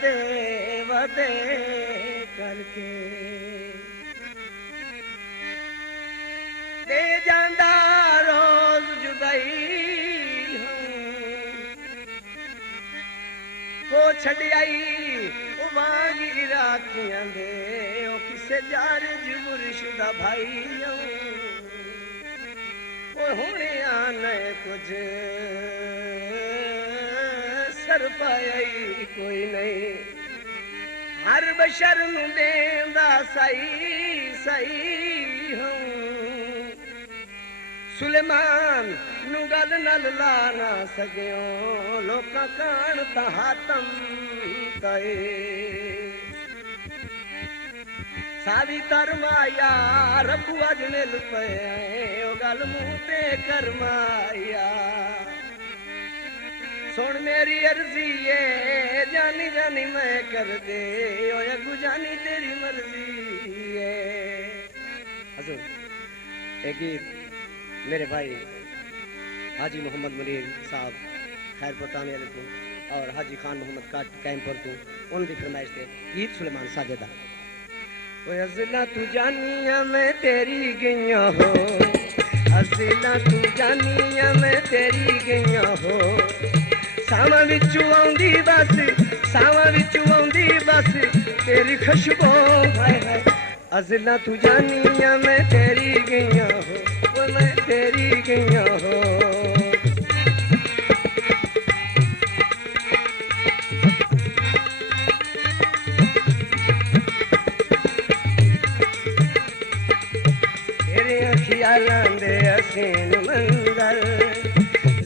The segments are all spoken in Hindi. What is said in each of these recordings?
वादे वादे करके दे जांदा रोज जुदाई वो छड़ आई मांगी राखियां दे ओ किसे जार जुर्शदा भाई ओ हुणे आने कुछ सर पाई कोई नहीं हर बशर नूं देंदा सही सही हूं सुलेमान नूं गल नल ला ना सकियो लोकां कान ता हातम तए सावी तरमाया रब्बू अज मिल पे ओ गल मुंह ते करमाया सुन मेरी अर्जी है जानी जानी मैं कर दे ओ अगू जानी तेरी मर्जी है। हजूर एक गीत मेरे भाई हाजी मोहम्मद मुनीर साहब खैरपुर ताने को और हाजी खान मोहम्मद काट कैंपुर को उनकी फरमाइश से गीत सुलेमान साजेदा। ओ अज़ला तू जानिया मैं तेरी गईया हो अज़ला तू जानिया मैं तेरी गईया हो सावा विचू आउंदी बस सावा विचू आउंदी बस तेरी खुशबू हाय हाय अज़ला तू जानिया मैं तेरी गईया हो ओ मैं तेरी गईया हो। ख्यालां दे हसीन मंजर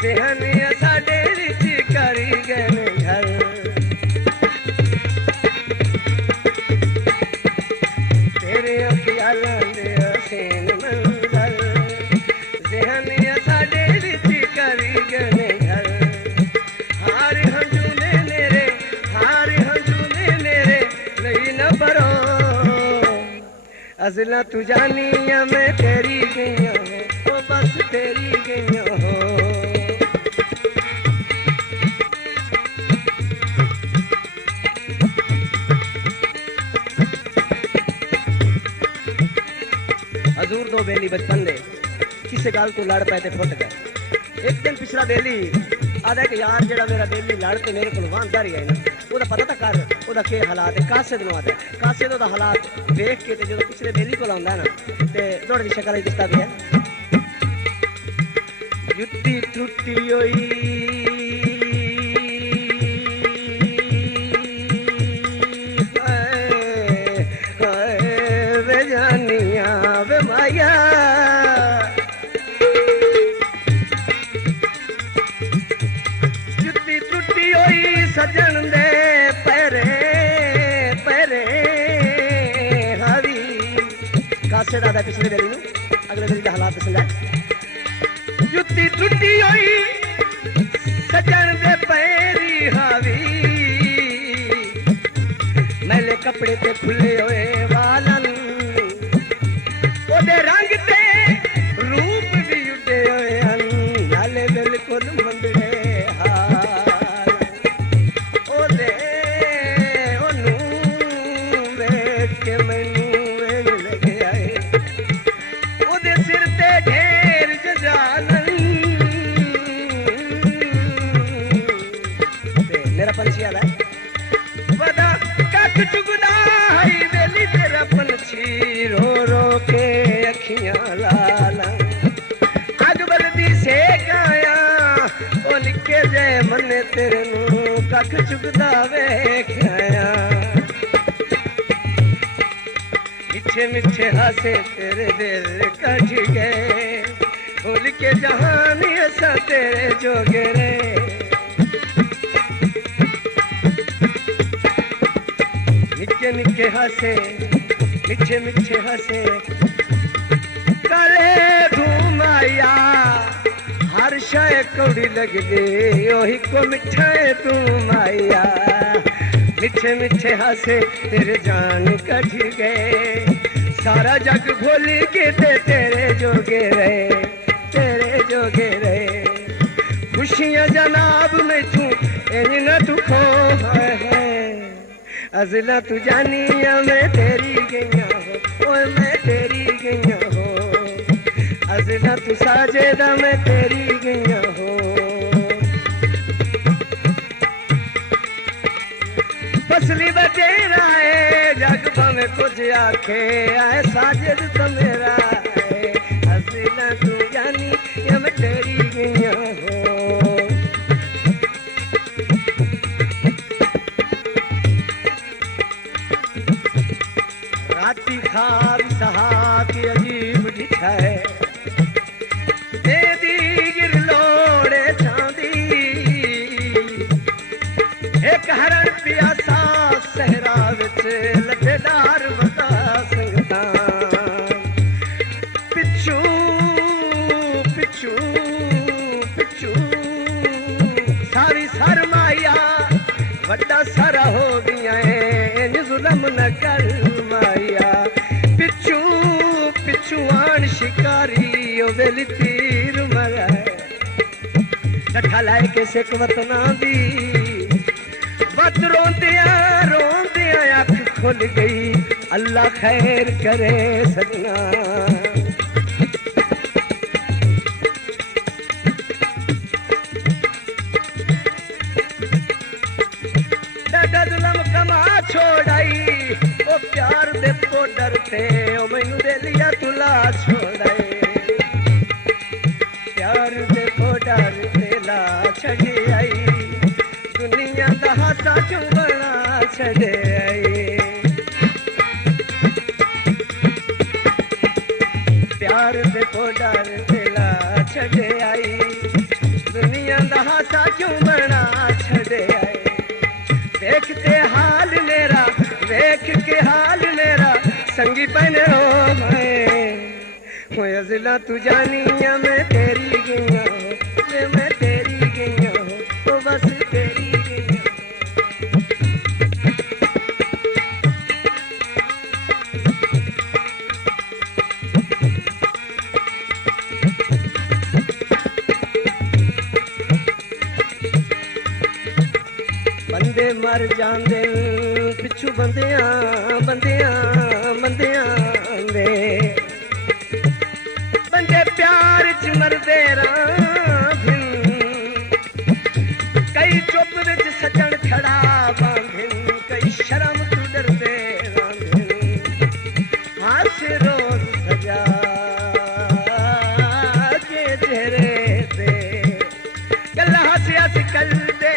ज़हन साडे विच करी गए घर तेरे ख्यालां दे हसीन मंजर ज़हन साडे विच करी गए घर हार हंजू ने मेरे लई न भरो अज़ला तू जानिया मैं तेरी गईया हो ओ बस तेरी गईया हो। हजूर दो बेली बचपन दे किसे गल तो लड़ पे फुट गए एक दिन पिछला बेली आदा कि यार जेड़ा मेरा बेली लड़ के मेरे को वांदा रही है ना ओदा पता तो कर ओदा के हालात है कासिद नु आदा कासिद ओदा हालात देख के जो पिछले बेली को आंदा ना ते दौड़ की शक्ल दिसता भी है जुत्ती टूटी होई वे जानिया वे माया जुत्ती टूटी होई सजन दे दादा पिछले बेली नु अगले बेली के हालात दसंदा जुत्ती टुटी होई सजन दे पैरी हावी मैले कपड़े ते खुले होए वालन ओदे रंग ते रूप भी उड़े होए हन नाले बिल्कुल मंदड़े हाल ओदे ओनू वेख के मैनू मेरा पंछी आला वदा कख चुगदा है वेली तेरा पंछी रो रो के अखियां लाला अग बलदी सेकाया ओ निके जे मने तेरे नु कख चुगदा वेखाया मिठे मिठे हासे तेरे दिल कट गए भूल के जहान ऐसा तेरे जोगे रे निके निके हसे मिठे मिठे हसे काले घुमाया हर शय कौड़ी लग दे ओही को मिठा तू माया मिठे मिठे हसे तेरे जान कट गए सारा जग भोली के तेरे जोगे रहे खुशियां जनाब में तू इन न तू खो है अजला तू जानी मैं तेरी गईया हो, ओए मैं तेरी गईया हो। अजला तू साजेदा मैं तेरी गईया हो। फसली बतेरा है जग भावे कुछ आखे आए साजिद तो मेरा है। अजला तू जानी मैं तेरी गईया हो। राती खाब सहा की अजीब दिखा है, दे दी गिर लोड़े चांदी। एक हरण प्यासा सहरा विच लठेदार बता संगता। पिछू पिछू पिछू सारी सरमाया वड्डा सारा हो गया है, जुल्म न कर माया। पिछू पिछू आन शिकारी ओ वेली तीर मराए। लठा लाए के सिक वतना दी बत रोंदिया अख खुल गई। अल्लाह खैर करे सजना। छोड़ाई ओ प्यार दे पोडर थे ओ मैनू दे लिया तुला छोड़ाई। प्यार दे पोडर ते ला छड़े आई, दुनिया दा हासा चुंबना छड़े आई। प्यार दे पोडर ते ला छड़े आई, दुनिया दा हासा चुंबना छड़े आई। देखते हाल मेरा देख के हाल मेरा संगी पहने हो मैं। अजला तू जानी मैं तेरी गईया हो, मैं तेरी गईया हो, तो बस तेरी गईया हो। बंदे मर जांदे पिछू बंदियां बंदियां बंदियां दे। बंदे प्यार च मरदे रांधिन, कई चुप विच सजन खड़ा बांधिन, कई शर्म तू डरदे रांधिन। हास रोज सजा के चेहरे पे गल्ला हस हस कल दे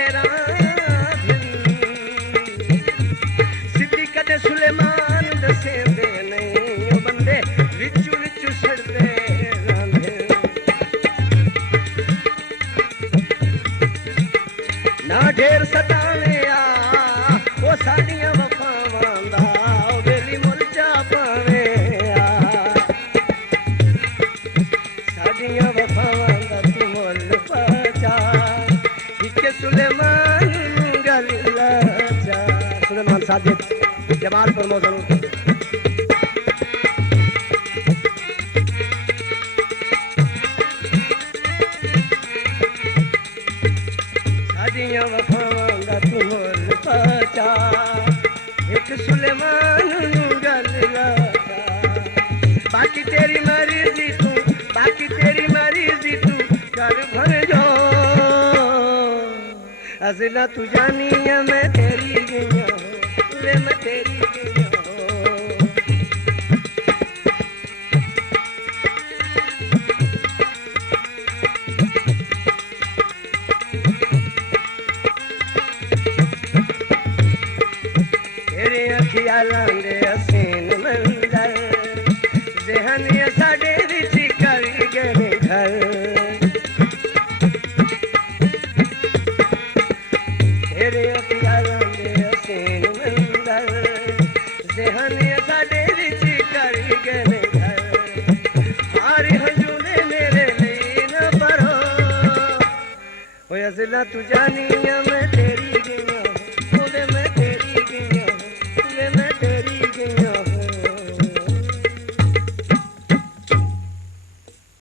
सुलेमान दसे दे नहीं बंदे विचू विचू सड़दे रांधे। ना ढेर सताने आ वो साड़ियां वफावां दा ओ बेली मुरझा पावे आ। साड़ियां वफावां दा तू मुल पचा, इके सुलेमान गल लाचा। सुलेमान साजिद जमालपुर मौजूद। साड़ियां वफावां दा तू मुल पचा, एक सुलेमान गल लाचा। बाकी तेरी मर्जी तू, बाकी तेरी मर्जी तू कर भर जो। अजला तू जानी मैं तेरी गईया हो, मैं तेरी गईया हो। तेरे ख्यालां दे हसीन मंजर ज़हन साडे विच कर गए घर। तेरे ख्यालां दे हसीन मंजर ज़हन साडे विच कर गए घर। सारे हंझू ने मेरे लिए न भरो, अज़ला तू जानी मैं